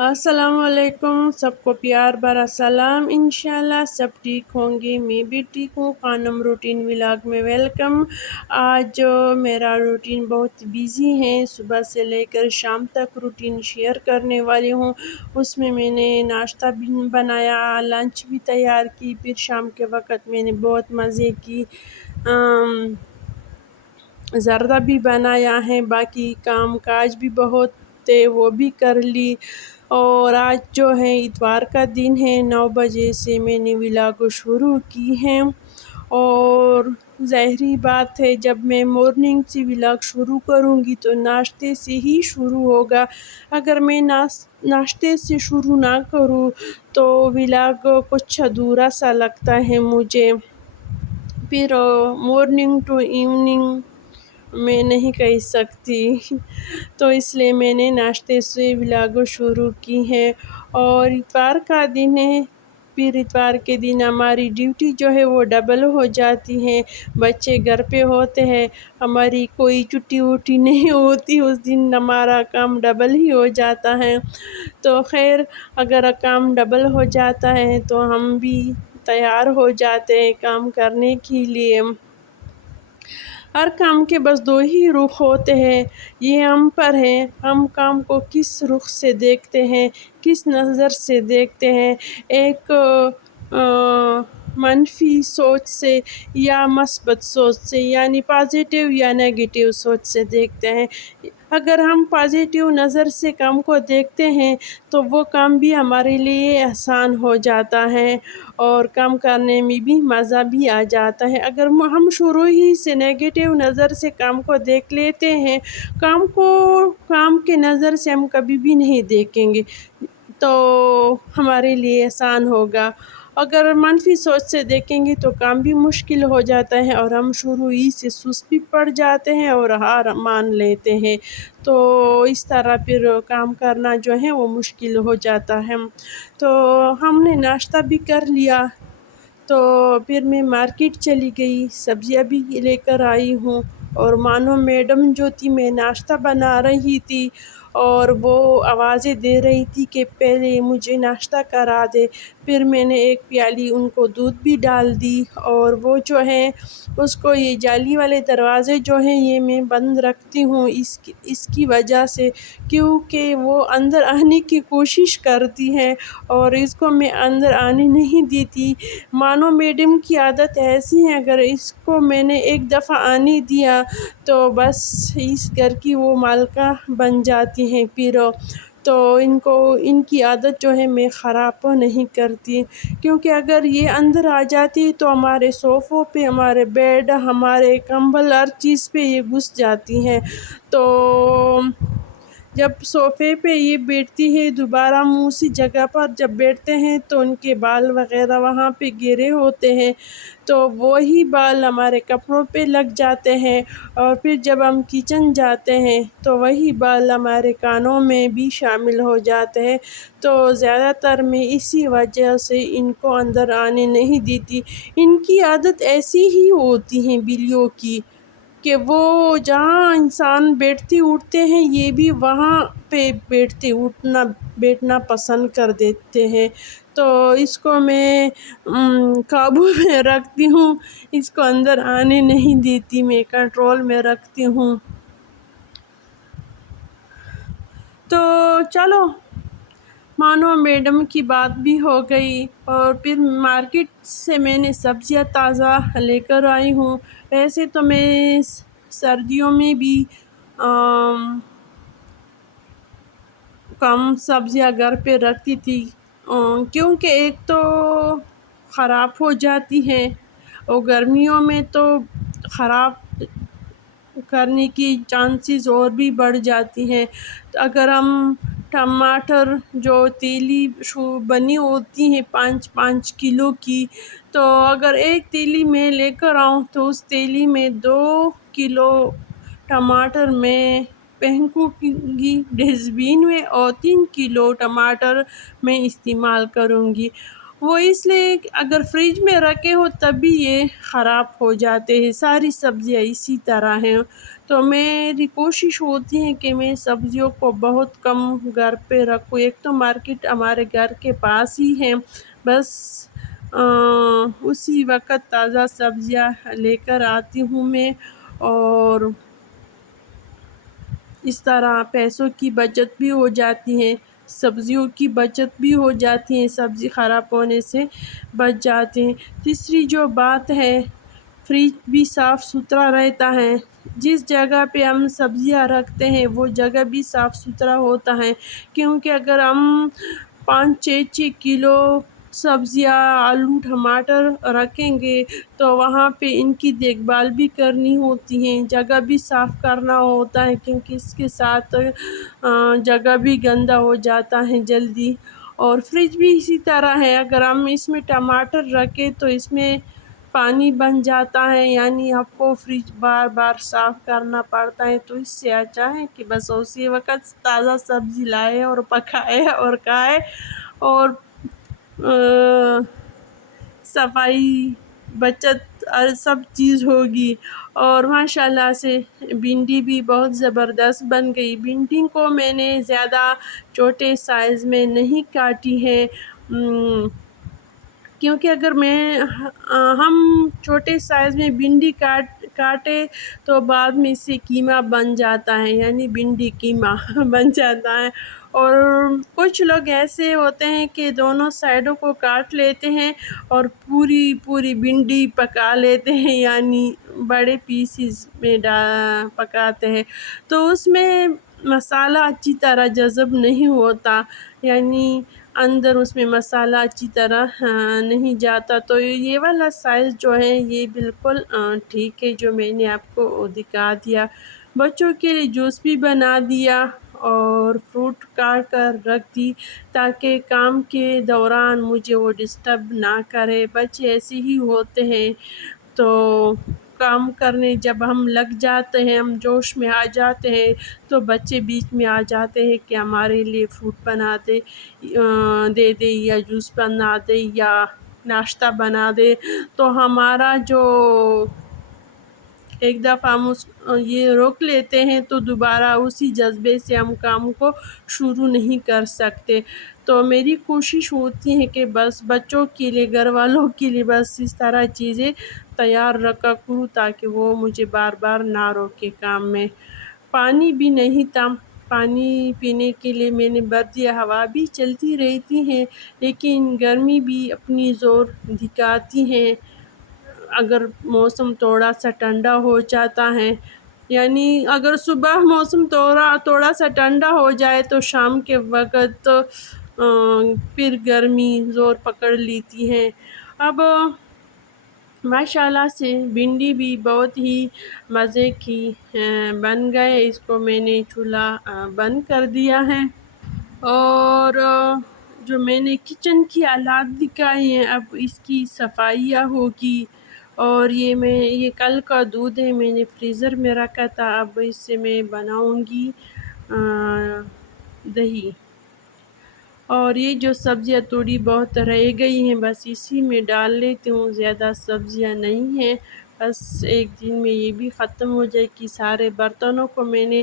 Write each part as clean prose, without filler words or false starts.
السلام علیکم، سب کو پیار بھرا سلام۔ انشاءاللہ سب ٹھیک ہوں گے، میں بھی ٹھیک ہوں۔ خانم روٹین ولاگ میں ویلکم۔ آج میرا روٹین بہت بیزی ہے، صبح سے لے کر شام تک روٹین شیئر کرنے والی ہوں۔ اس میں نے ناشتہ بھی بنایا، لنچ بھی تیار کی، پھر شام کے وقت میں نے بہت مزے کی زردہ بھی بنایا ہے، باقی کام کاج بھی بہت تھے وہ بھی کر لی۔ اور آج جو ہے اتوار کا دن ہے، 9 بجے سے میں نے ولاگ شروع کی ہے، اور ظاہری بات ہے جب میں مارننگ سے ولاگ شروع کروں گی تو ناشتے سے ہی شروع ہوگا۔ اگر میں ناشتے سے شروع نہ کروں تو ولاگ کچھ ادھورا سا لگتا ہے مجھے، پھر مارننگ ٹو ایوننگ میں نہیں کہہ سکتی، تو اس لیے میں نے ناشتے سے ولاگ شروع کی ہے۔ اور اتوار کا دن ہے، پھر اتوار کے دن ہماری ڈیوٹی جو ہے وہ ڈبل ہو جاتی ہے، بچے گھر پہ ہوتے ہیں، ہماری کوئی چھٹی وٹی نہیں ہوتی، اس دن ہمارا کام ڈبل ہی ہو جاتا ہے۔ تو خیر، اگر کام ڈبل ہو جاتا ہے تو ہم بھی تیار ہو جاتے ہیں کام کرنے کے لیے۔ ہر کام کے بس 2 ہی رخ ہوتے ہیں، یہ ہم پر ہے، ہم کام کو کس رخ سے دیکھتے ہیں، کس نظر سے دیکھتے ہیں۔ ایک منفی سوچ سے یا مثبت سوچ سے، یعنی پازیٹیو یا نیگیٹیو سوچ سے دیکھتے ہیں۔ اگر ہم پازیٹیو نظر سے کام کو دیکھتے ہیں تو وہ کام بھی ہمارے لیے آسان ہو جاتا ہے، اور کام کرنے میں بھی مزہ بھی آ جاتا ہے۔ اگر ہم شروع ہی سے نیگیٹیو نظر سے کام کو دیکھ لیتے ہیں، کام کے نظر سے ہم کبھی بھی نہیں دیکھیں گے تو ہمارے لیے آسان ہوگا۔ اگر منفی سوچ سے دیکھیں گے تو کام بھی مشکل ہو جاتا ہے، اور ہم شروع ہی سے سست بھی پڑ جاتے ہیں اور ہار مان لیتے ہیں، تو اس طرح پھر کام کرنا جو ہے وہ مشکل ہو جاتا ہے۔ تو ہم نے ناشتہ بھی کر لیا، تو پھر میں مارکیٹ چلی گئی، سبزیاں بھی لے کر آئی ہوں، اور مانو میڈم جو تھی، میں ناشتہ بنا رہی تھی اور وہ آوازیں دے رہی تھی کہ پہلے مجھے ناشتہ کرا دے۔ پھر میں نے ایک پیالی ان کو دودھ بھی ڈال دی، اور وہ جو ہے اس کو یہ جالی والے دروازے جو ہیں یہ میں بند رکھتی ہوں اس کی وجہ سے، کیونکہ وہ اندر آنے کی کوشش کرتی ہے اور اس کو میں اندر آنے نہیں دیتی۔ مانو میڈم کی عادت ایسی ہے، اگر اس کو میں نے ایک دفعہ آنے دیا تو بس اس گھر کی وہ مالکہ بن جاتی ہیں پھر، تو ان کی عادت جو ہے میں خراب نہیں کرتی، کیونکہ اگر یہ اندر آ جاتی تو ہمارے صوفوں پہ، ہمارے بیڈ، ہمارے کمبل، ہر چیز پہ یہ گھس جاتی ہیں۔ تو جب صوفے پہ یہ بیٹھتی ہے دوبارہ ہم اسی جگہ پر جب بیٹھتے ہیں تو ان کے بال وغیرہ وہاں پہ گرے ہوتے ہیں، تو وہی بال ہمارے کپڑوں پہ لگ جاتے ہیں، اور پھر جب ہم کچن جاتے ہیں تو وہی بال ہمارے کانوں میں بھی شامل ہو جاتے ہیں۔ تو زیادہ تر میں اسی وجہ سے ان کو اندر آنے نہیں دیتی۔ ان کی عادت ایسی ہی ہوتی ہے بلیوں کی، کہ وہ جہاں انسان بیٹھتے اٹھتے ہیں یہ بھی وہاں پہ بیٹھنا پسند کر دیتے ہیں۔ تو اس کو میں قابو میں رکھتی ہوں، اس کو اندر آنے نہیں دیتی، میں کنٹرول میں رکھتی ہوں۔ تو چلو، مانو میڈم کی بات بھی ہو گئی، اور پھر مارکیٹ سے میں نے سبزیاں تازہ لے کر آئی ہوں۔ ویسے تو میں سردیوں میں بھی کم سبزیاں گھر پہ رکھتی تھی، کیونکہ ایک تو خراب ہو جاتی ہیں، اور گرمیوں میں تو خراب کرنے کی چانسز اور بھی بڑھ جاتی ہیں۔ اگر ہم ٹماٹر جو تیلی بنی ہوتی ہیں 5 کلو کی، تو اگر ایک تیلی میں لے کر آؤں تو اس تیلی میں 2 کلو ٹماٹر میں پھینکوں گی ڈسٹ بین میں، اور 3 کلو ٹماٹر میں استعمال کروں گی۔ وہ اس لیے کہ اگر فریج میں رکھے ہو تب بھی یہ خراب ہو جاتے ہیں، ساری سبزیاں اسی طرح ہیں۔ تو میری کوشش ہوتی ہے کہ میں سبزیوں کو بہت کم گھر پہ رکھوں. ایک تو مارکیٹ ہمارے گھر کے پاس ہی ہے، بس اسی وقت تازہ سبزیاں لے کر آتی ہوں میں، اور اس طرح پیسوں کی بچت بھی ہو جاتی ہے، سبزیوں کی بچت بھی ہو جاتی ہے، سبزی خراب ہونے سے بچ جاتے ہیں. تیسری جو بات ہے، فریج بھی صاف ستھرا رہتا ہے. جس جگہ پہ ہم سبزیاں رکھتے ہیں وہ جگہ بھی صاف ستھرا ہوتا ہے، کیونکہ اگر ہم 5-6 کلو سبزیاں، آلو ٹماٹر رکھیں گے تو وہاں پہ ان کی دیکھ بھال بھی کرنی ہوتی ہے، جگہ بھی صاف کرنا ہوتا ہے، کیونکہ اس کے ساتھ جگہ بھی گندا ہو جاتا ہے جلدی. اور فریج بھی اسی طرح ہے، اگر ہم اس میں ٹماٹر رکھیں تو اس میں پانی بن جاتا ہے، یعنی آپ کو فریج بار بار صاف کرنا پڑتا ہے. تو اس سے اچھا ہے کہ بس اسی وقت تازہ سبزی لائے اور پکائے اور کھائے، اور صفائی، بچت سب چیز ہوگی. اور ماشاءاللہ سے بھنڈی بھی بہت زبردست بن گئی. بھنڈی کو میں نے زیادہ چھوٹے سائز میں نہیں کاٹی ہے، کیونکہ اگر ہم چھوٹے سائز میں بھنڈی کاٹے تو بعد میں اس سے قیمہ بن جاتا ہے، یعنی بھنڈی قیمہ بن جاتا ہے. اور کچھ لوگ ایسے ہوتے ہیں کہ دونوں سائڈوں کو کاٹ لیتے ہیں اور پوری بھنڈی پکا لیتے ہیں، یعنی بڑے پیسز میں پکاتے ہیں، تو اس میں مسالہ اچھی طرح جذب نہیں ہوتا، یعنی اندر اس میں مسالہ اچھی طرح نہیں جاتا. تو یہ والا سائز جو ہے یہ بالکل ٹھیک ہے جو میں نے آپ کو دکھا دیا. بچوں کے لیے جوس بھی بنا دیا اور فروٹ کاٹ کر رکھ دی تاکہ کام کے دوران مجھے وہ ڈسٹرب نہ کرے. بچے ایسے ہی ہوتے ہیں، تو کام کرنے جب ہم لگ جاتے ہیں، ہم جوش میں آ جاتے ہیں، تو بچے بیچ میں آ جاتے ہیں کہ ہمارے لیے فروٹ بنا دے دے یا جوس بنا دے یا ناشتہ بنا دے. تو ہمارا جو ایک دفعہ ہم یہ روک لیتے ہیں تو دوبارہ اسی جذبے سے ہم کام کو شروع نہیں کر سکتے. تو میری کوشش ہوتی ہے کہ بس بچوں کے لیے، گھر والوں کے لیے بس اس طرح چیزیں تیار رکھا کروں تاکہ وہ مجھے بار بار نہ روکے کام میں. پانی بھی نہیں تھا، پانی پینے کے لیے میں نے بھر دیا. ہوا بھی چلتی رہتی ہے لیکن گرمی بھی اپنی زور دکھاتی ہے. اگر موسم تھوڑا سا ٹھنڈا ہو جاتا ہے، یعنی اگر صبح موسم تھوڑا سا ٹھنڈا ہو جائے تو شام کے وقت پھر گرمی زور پکڑ لیتی ہے. اب ماشاءاللہ سے بھنڈی بھی بہت ہی مزے کی بن گئے. اس کو میں نے چولہا بند کر دیا ہے، اور جو میں نے کچن کی آلات دکھائی ہیں اب اس کی صفائیاں ہوگی. اور یہ کل کا دودھ ہے، میں نے فریزر میں رکھا تھا، اب اس سے میں بناؤں گی دہی. اور یہ جو سبزیاں تھوڑی بہت رہ گئی ہیں بس اسی میں ڈال لیتی ہوں، زیادہ سبزیاں نہیں ہیں، بس ایک دن میں یہ بھی ختم ہو جائے گی. سارے برتنوں کو میں نے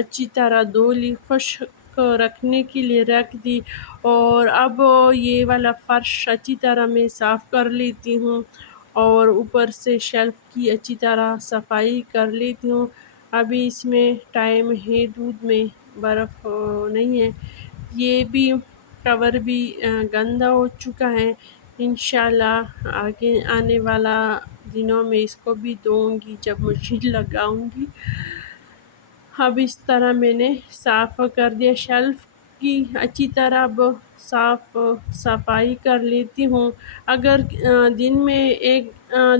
اچھی طرح دھو لی، خشک رکھنے کے لیے رکھ دی. اور اب یہ والا فرش اچھی طرح میں صاف کر لیتی ہوں، اور اوپر سے شیلف کی اچھی طرح صفائی کر لیتی ہوں. ابھی اس میں ٹائم ہے، دودھ میں برف نہیں ہے، یہ بھی کور بھی گندا ہو چکا ہے. انشاءاللہ آگے آنے والا دنوں میں اس کو بھی دھوؤں گی جب مشین لگاؤں گی. اب اس طرح میں نے صاف کر دیا، شیلف کی اچھی طرح اب صاف صفائی کر لیتی ہوں. اگر دن میں ایک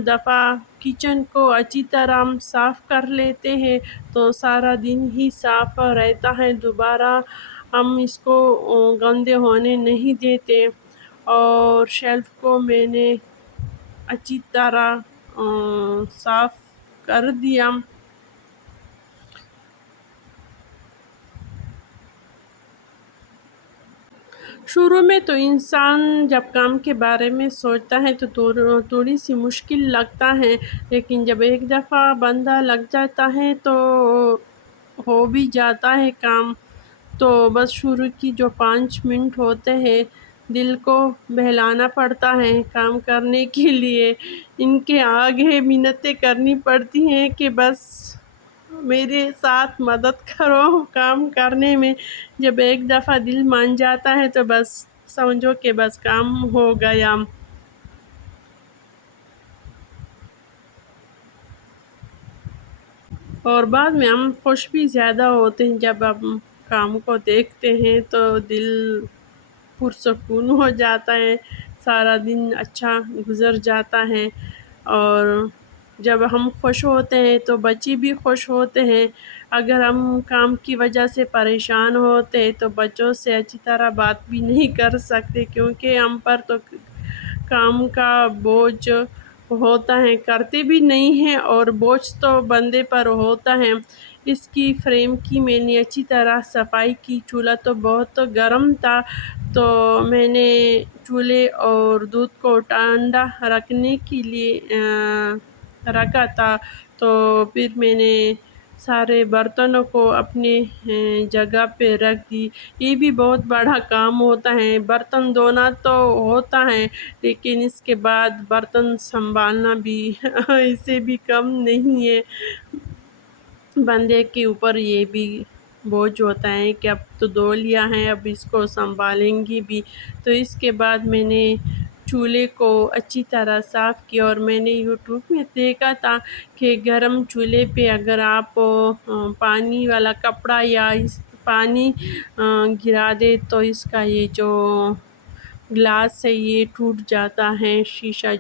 دفعہ کچن کو اچھی طرح ہم صاف کر لیتے ہیں تو سارا دن ہی صاف رہتا ہے، دوبارہ ہم اس کو گندے ہونے نہیں دیتے. اور شیلف کو میں نے اچھی طرح صاف کر دیا. شروع میں تو انسان جب کام کے بارے میں سوچتا ہے تو تھوڑی سی مشکل لگتا ہے، لیکن جب ایک دفعہ بندہ لگ جاتا ہے تو ہو بھی جاتا ہے کام۔ تو بس شروع کی جو 5 منٹ ہوتے ہیں دل کو بہلانا پڑتا ہے کام کرنے کے لیے، ان کے آگے منتیں کرنی پڑتی ہیں کہ بس میرے ساتھ مدد کرو کام کرنے میں۔ جب ایک دفعہ دل مان جاتا ہے تو بس سمجھو کہ بس کام ہو گیا۔ اور بعد میں ہم خوش بھی زیادہ ہوتے ہیں جب ہم کام کو دیکھتے ہیں تو دل پرسکون ہو جاتا ہے، سارا دن اچھا گزر جاتا ہے۔ اور جب ہم خوش ہوتے ہیں تو بچے بھی خوش ہوتے ہیں۔ اگر ہم کام کی وجہ سے پریشان ہوتے ہیں تو بچوں سے اچھی طرح بات بھی نہیں کر سکتے، کیونکہ ہم پر تو کام کا بوجھ ہوتا ہے، کرتے بھی نہیں ہیں اور بوجھ تو بندے پر ہوتا ہے۔ اس کی فریم کی میں نے اچھی طرح صفائی کی۔ چولہا تو بہت گرم تھا، تو میں نے چولہے اور دودھ کو ٹھنڈا رکھنے کے لیے رکھا تھا۔ تو پھر میں نے سارے برتنوں کو اپنے جگہ پہ رکھ دی۔ یہ بھی بہت بڑا کام ہوتا ہے، برتن دھونا تو ہوتا ہے لیکن اس کے بعد برتن سنبھالنا بھی اس سے بھی کم نہیں ہے۔ بندے کے اوپر یہ بھی بوجھ ہوتا ہے کہ اب تو دھو لیا ہے، اب اس کو سنبھالیں گی بھی۔ تو اس کے بعد میں نے چولہے کو اچھی طرح صاف کیا، اور میں نے یوٹیوب میں دیکھا تھا کہ گرم چولہے پہ اگر آپ پانی والا کپڑا یا پانی گرا دے تو اس کا یہ جو گلاس ہے یہ ٹوٹ جاتا ہے، شیشہ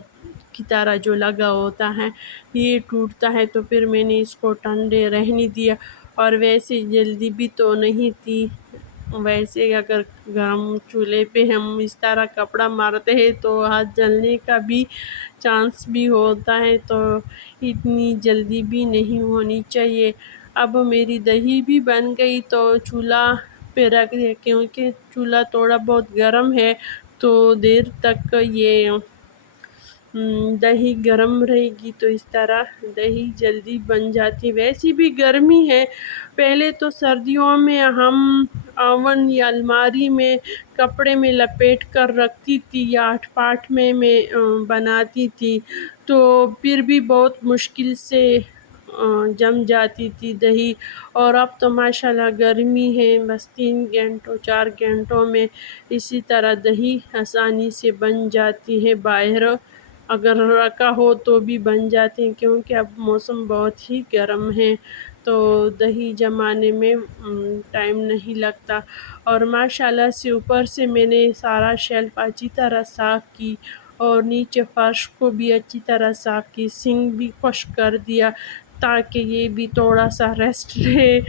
کی طرح جو لگا ہوتا ہے یہ ٹوٹتا ہے۔ تو پھر میں نے اس کو ٹھنڈے رہنے دیا، اور ویسے جلدی بھی تو نہیں تھی۔ ویسے اگر گرم چولہے پہ ہم اس طرح کپڑا مارتے ہیں تو ہاتھ جلنے کا بھی چانس بھی ہوتا ہے، تو اتنی جلدی بھی نہیں ہونی چاہیے۔ اب میری دہی بھی بن گئی تو چولہا پہ رکھ دیا، کیونکہ چولہا تھوڑا بہت گرم ہے تو دیر تک یہ دہی گرم رہے گی، تو اس طرح دہی جلدی بن جاتی۔ ویسی بھی گرمی ہے، پہلے تو سردیوں میں ہم اوون یا الماری میں کپڑے میں لپیٹ کر رکھتی تھی یا آٹھ پاٹ میں بناتی تھی، تو پھر بھی بہت مشکل سے جم جاتی تھی دہی۔ اور اب تو ماشاءاللہ گرمی ہے، بس 3 گھنٹوں 4 گھنٹوں میں اسی طرح دہی آسانی سے بن جاتی ہے، باہر اگر رکھا ہو تو بھی بن جاتے ہیں، کیونکہ اب موسم بہت ہی گرم ہے تو دہی جمانے میں ٹائم نہیں لگتا۔ اور ماشاءاللہ سے اوپر سے میں نے سارا شیلف اچھی طرح صاف کی، اور نیچے فرش کو بھی اچھی طرح صاف کی، سنک بھی خشک کر دیا تاکہ یہ بھی تھوڑا سا ریسٹ لے۔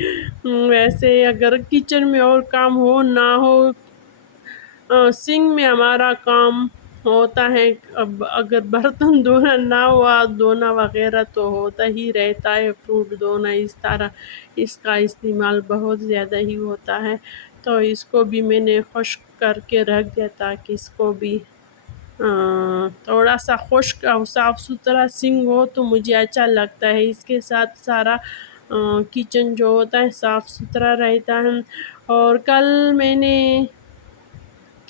ویسے اگر کچن میں اور کام ہو نہ ہو، سنک میں ہمارا کام ہوتا ہے، اب اگر برتن دھونا نہ ہوا، دھونا وغیرہ تو ہوتا ہی رہتا ہے، فروٹ دھونا اس طرح اس کا استعمال بہت زیادہ ہی ہوتا ہے۔ تو اس کو بھی میں نے خشک کر کے رکھ دیا تاکہ اس کو بھی تھوڑا سا خشک اور صاف ستھرا سنک ہو تو مجھے اچھا لگتا ہے، اس کے ساتھ سارا کچن جو ہوتا ہے صاف ستھرا رہتا ہے۔ اور کل میں نے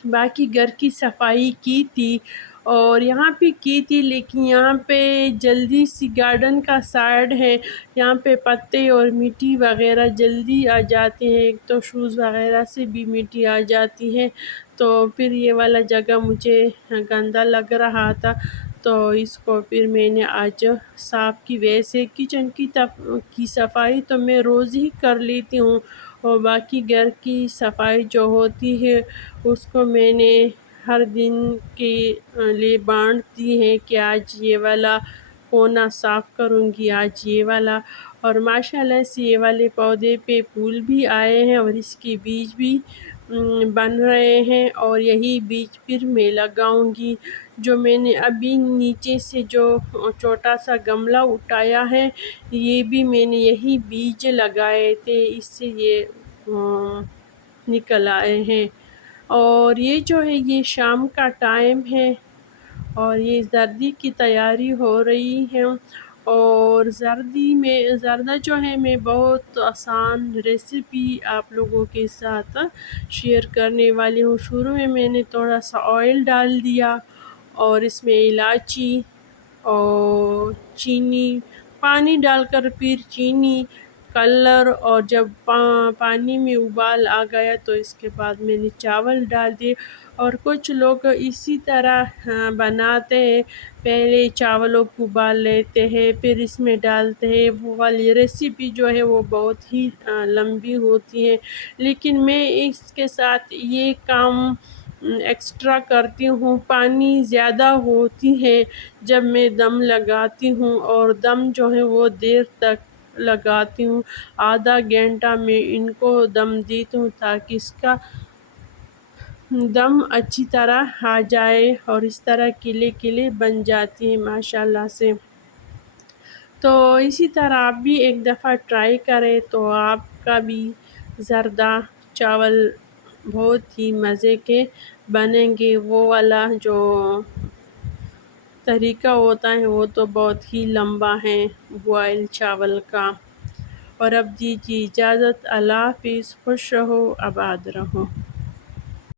باقی گھر کی صفائی کی تھی، اور یہاں پہ کی تھی، لیکن یہاں پہ جلدی سی گارڈن کا سائڈ ہے، یہاں پہ پتے اور مٹی وغیرہ جلدی آ جاتے ہیں، ایک تو شوز وغیرہ سے بھی مٹی آ جاتی ہے، تو پھر یہ والا جگہ مجھے گندا لگ رہا تھا، تو اس کو پھر میں نے آج صاف کی۔ ویسے کچن کی صفائی تو میں روز ہی کر لیتی ہوں، اور باقی گھر کی صفائی جو ہوتی ہے اس کو میں نے ہر دن کے لیے بانٹ دی ہے کہ آج یہ والا کونا صاف کروں گی، آج یہ والا۔ اور ماشاءاللہ سے یہ والے پودے پہ پھول بھی آئے ہیں، اور اس کے بیج بھی بن رہے ہیں، اور یہی بیج پھر میں لگاؤں گی۔ جو میں نے ابھی نیچے سے جو چھوٹا سا گملہ اٹھایا ہے، یہ بھی میں نے یہی بیج لگائے تھے، اس سے یہ نکل آئے ہیں۔ اور یہ جو ہے یہ شام کا ٹائم ہے اور یہ زردی کی تیاری ہو رہی ہے۔ اور زردہ جو ہے میں بہت آسان ریسیپی آپ لوگوں کے ساتھ شیئر کرنے والی ہوں۔ شروع میں نے تھوڑا سا آئل ڈال دیا اور اس میں الائچی اور چینی، پانی ڈال کر پھر چینی، کلر، اور جب پانی میں ابال آ گیا تو اس کے بعد میں نے چاول ڈال دیے۔ اور کچھ لوگ اسی طرح بناتے ہیں، پہلے چاولوں کو ابال لیتے ہیں پھر اس میں ڈالتے ہیں۔ وہ والی ریسیپی جو ہے وہ بہت ہی لمبی ہوتی ہے، لیکن میں اس کے ساتھ یہ کام ایکسٹرا کرتی ہوں۔ پانی زیادہ ہوتی ہے جب میں دم لگاتی ہوں، اور دم جو ہے وہ دیر تک لگاتی ہوں، آدھا گھنٹہ میں ان کو دم دیتی ہوں تاکہ اس کا دم اچھی طرح آ جائے اور اس طرح کلے کلے بن جاتی ہیں ماشاءاللہ سے۔ تو اسی طرح آپ بھی ایک دفعہ ٹرائی کریں تو آپ کا بھی زردہ چاول بہت ہی مزے کے بنیں گے۔ وہ والا جو طریقہ ہوتا ہے وہ تو بہت ہی لمبا ہے بوائل چاول کا۔ اور اب دیجیے اجازت، اللہ حافظ، خوش رہو، آباد رہو۔